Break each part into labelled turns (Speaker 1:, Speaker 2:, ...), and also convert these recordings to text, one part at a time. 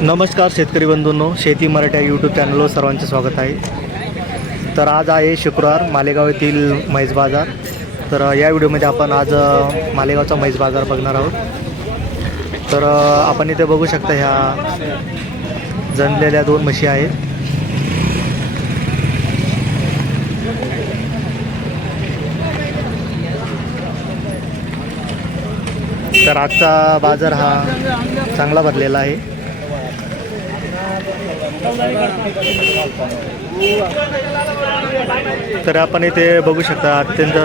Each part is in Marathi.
Speaker 1: नमस्कार शेतकरी बंधूंनो शेती मराठ्या यूट्यूब चॅनलवर सर्वांचे स्वागत आहे. तर आज आहे शुक्रवार मालेगाव येथील म्हैस बाजार. तर या व्हिडिओमध्ये आपण आज मालेगावचा म्हैस बाजार बघणार आहोत. तर आपण इथे बघू शकता ह्या जणलेल्या दोन म्हशी आहेत. तर आजचा बाजार हा चांगला भरलेला आहे. तर आपण इथे बघू शकता अत्यंत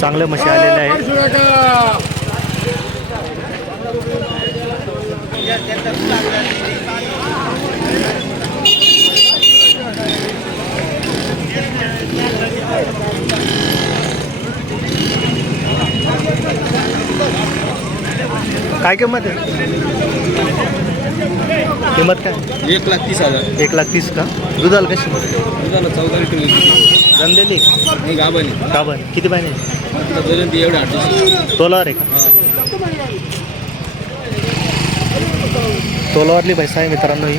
Speaker 1: चांगल्या म्हशी आलेल्या आहेत काय किंमत आहे? किंमत काय?
Speaker 2: एक लाख तीस हजार.
Speaker 1: एक लाख तीस का? दुधाला कशी?
Speaker 2: दुधाला चौदा लिटर
Speaker 1: जनलेली
Speaker 2: मी गाबानी
Speaker 1: बरं किती पाहिजे
Speaker 2: एवढे आठ
Speaker 1: तोलावर आहे का? तोलावरली पैसा आहे मित्रांनो ही.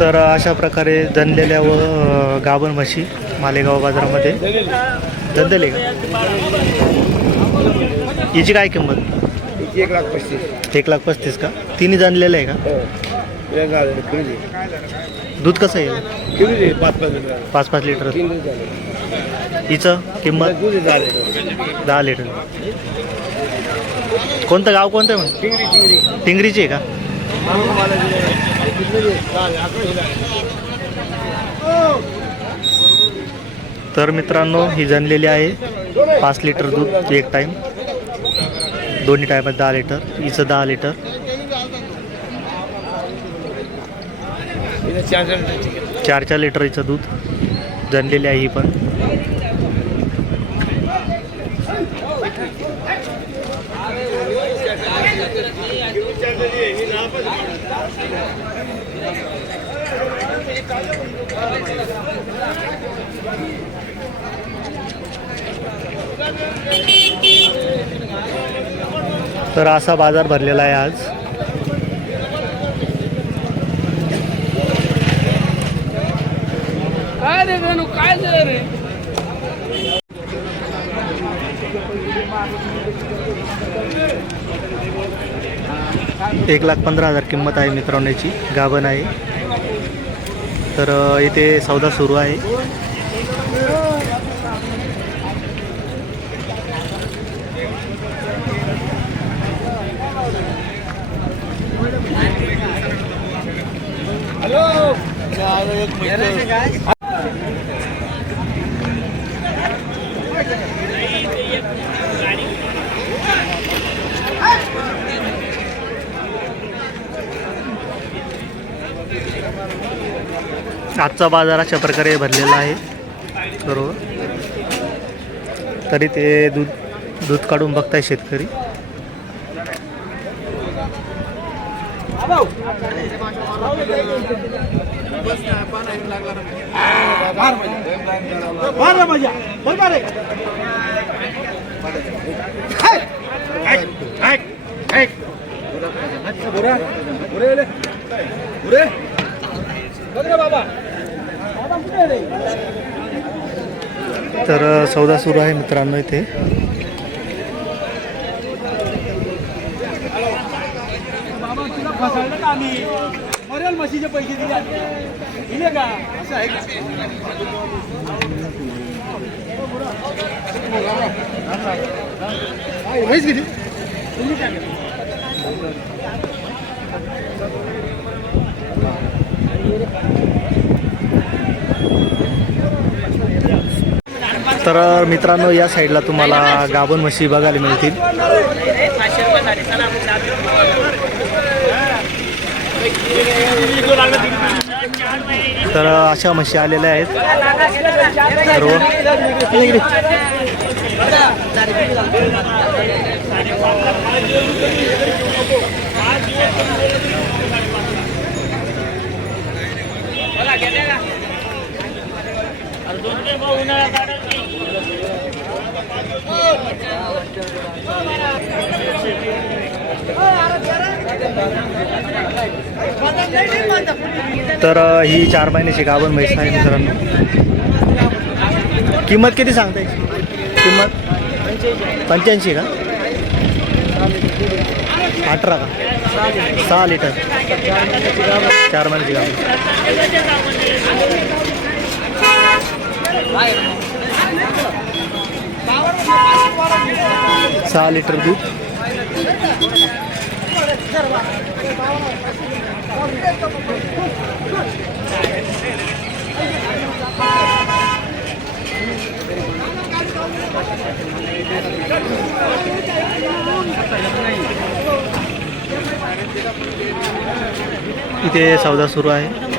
Speaker 3: तर
Speaker 1: अशा प्रकारे जनलेल्या व गाभण म्हशी मालेगाव बाजारामध्ये का? हिची काय किंमत?
Speaker 2: एक लाख पस्तीस.
Speaker 1: एक लाख पस्तीस का? तिन्ही जनलेलं आहे का?
Speaker 2: हो.
Speaker 1: दूध कसं आहे?
Speaker 2: पाच पाच लिटर.
Speaker 1: पाच लिटर हिचं किंमत? दहा लिटर. कोणतं गाव कोणतं आहे मग टिंगरीची आहे का? तर मित्रांनो ही जनलेली आहे पाच लिटर दूध एक टाईम दोन्ही टायमात दहा लिटर. हिचं दहा लिटर.
Speaker 2: चार चार लिटर
Speaker 1: हिचं दूध. जनलेली आहे ही पण. तर असा बाजार भरलेला आहे आज.
Speaker 4: काय रे काय रे?
Speaker 1: एक लाख पंधरा हजार किंमत आहे मित्रांनो याची. गाभण आहे. तर इथे सौदा सुरू आहे. आजचा बाजार अशा प्रकारे भरलेला आहे. बरोबर. तरी ते दूध दूध काढून बघताय शेतकरी तर अ, सौदा सुरू आहे मित्रांनो इथे.
Speaker 4: बाबा तुला पैसे दिले आम्ही. दिले का असं आहे का
Speaker 2: म्हैस किती
Speaker 4: तुम्ही काय केलं?
Speaker 1: तर मित्रांनो या साईडला तुम्हाला गाभण म्हशी बघायला मिळतील. तर अशा म्हशी आलेल्या आहेत. सर्व तर ही चार महिन्याची गाभण म्हैस आहे मित्रांनो. किंमत किती सांगताय? किंमत? पंच्याऐंशी का? अठरा का? सहा लिटर. चार महिन्याची गाभण. सहा लिटर दूध. इथे सौदा सुरू आहे.